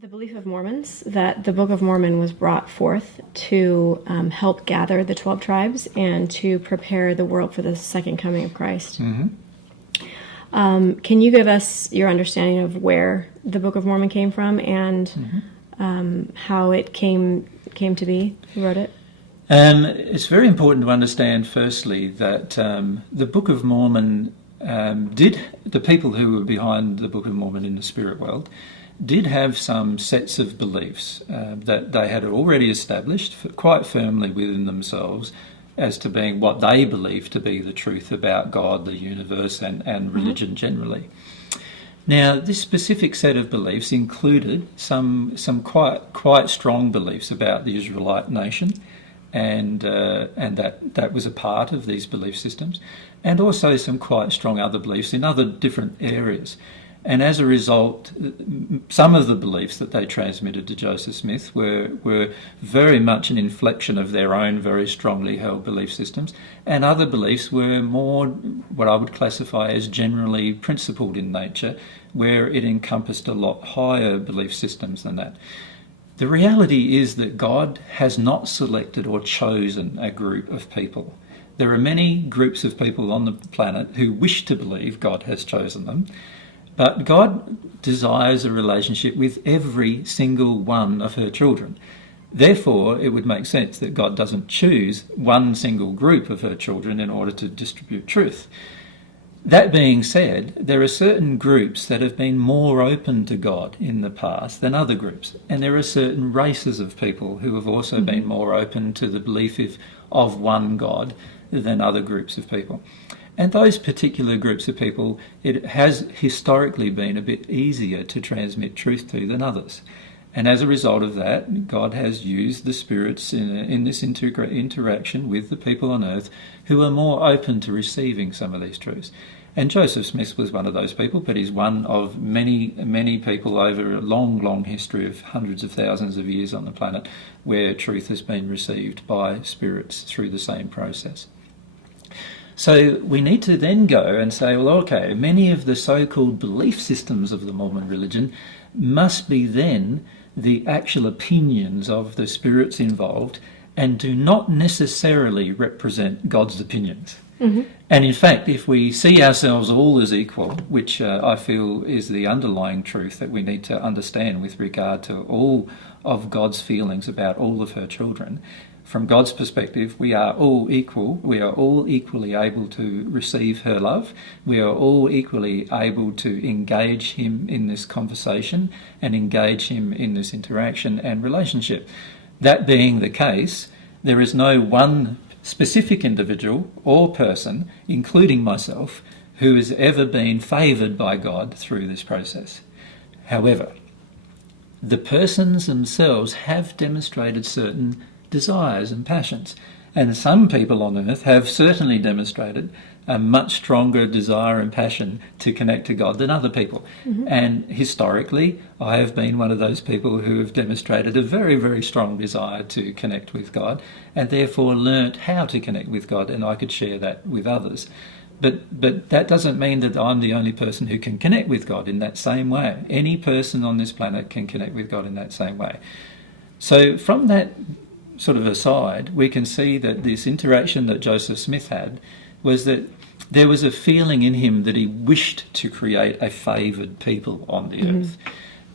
the belief of Mormons that the Book of Mormon was brought forth to help gather the 12 tribes and to prepare the world for the second coming of Christ. Mm-hmm. Can you give us your understanding of where the Book of Mormon came from and how it came to be? Who wrote it? It's very important to understand, firstly, that the Book of Mormon the people who were behind the Book of Mormon in the spirit world did have some sets of beliefs that they had already established quite firmly within themselves as to being what they believed to be the truth about God, the universe, and religion generally. Now, this specific set of beliefs included some quite strong beliefs about the Israelite nation, and that was a part of these belief systems, and also some quite strong other beliefs in other different areas. And as a result, some of the beliefs that they transmitted to Joseph Smith were very much an inflection of their own very strongly held belief systems, and other beliefs were more what I would classify as generally principled in nature, where it encompassed a lot higher belief systems than that. The reality is that God has not selected or chosen a group of people. There are many groups of people on the planet who wish to believe God has chosen them, but God desires a relationship with every single one of her children. Therefore, it would make sense that God doesn't choose one single group of her children in order to distribute truth. That being said, there are certain groups that have been more open to God in the past than other groups, and there are certain races of people who have also been more open to the belief of one God than other groups of people. And those particular groups of people, it has historically been a bit easier to transmit truth to than others. And as a result of that, God has used the spirits in this interaction with the people on earth who are more open to receiving some of these truths. And Joseph Smith was one of those people, but he's one of many, many people over a long, long history of hundreds of thousands of years on the planet where truth has been received by spirits through the same process. So we need to then go and say, well, okay, many of the so-called belief systems of the Mormon religion must be then the actual opinions of the spirits involved and do not necessarily represent God's opinions. Mm-hmm. And in fact, if we see ourselves all as equal, which I feel is the underlying truth that we need to understand with regard to all of God's feelings about all of her children, from God's perspective, we are all equal. We are all equally able to receive her love. We are all equally able to engage him in this conversation and engage him in this interaction and relationship. That being the case, there is no one specific individual or person, including myself, who has ever been favoured by God through this process. However, the persons themselves have demonstrated certain desires and passions, and some people on earth have certainly demonstrated a much stronger desire and passion to connect to God than other people. Mm-hmm. And historically, I have been one of those people who have demonstrated a very, very strong desire to connect with God, and therefore learnt how to connect with God, and I could share that with others. But that doesn't mean that I'm the only person who can connect with God in that same way. Any person on this planet can connect with God in that same way. So from that sort of aside, we can see that this interaction that Joseph Smith had was that there was a feeling in him that he wished to create a favoured people on the earth.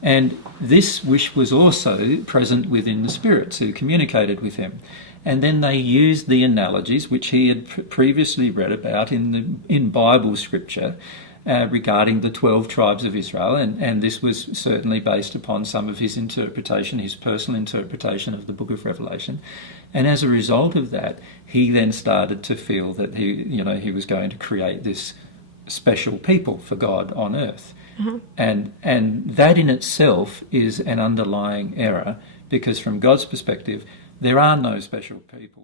And this wish was also present within the spirits who communicated with him. And then they used the analogies which he had previously read about in Bible scripture regarding the 12 tribes of Israel, and this was certainly based upon some of his interpretation, his personal interpretation of the book of Revelation. And as a result of that, he then started to feel that he was going to create this special people for God on earth. Mm-hmm. And that in itself is an underlying error, because from God's perspective, there are no special people.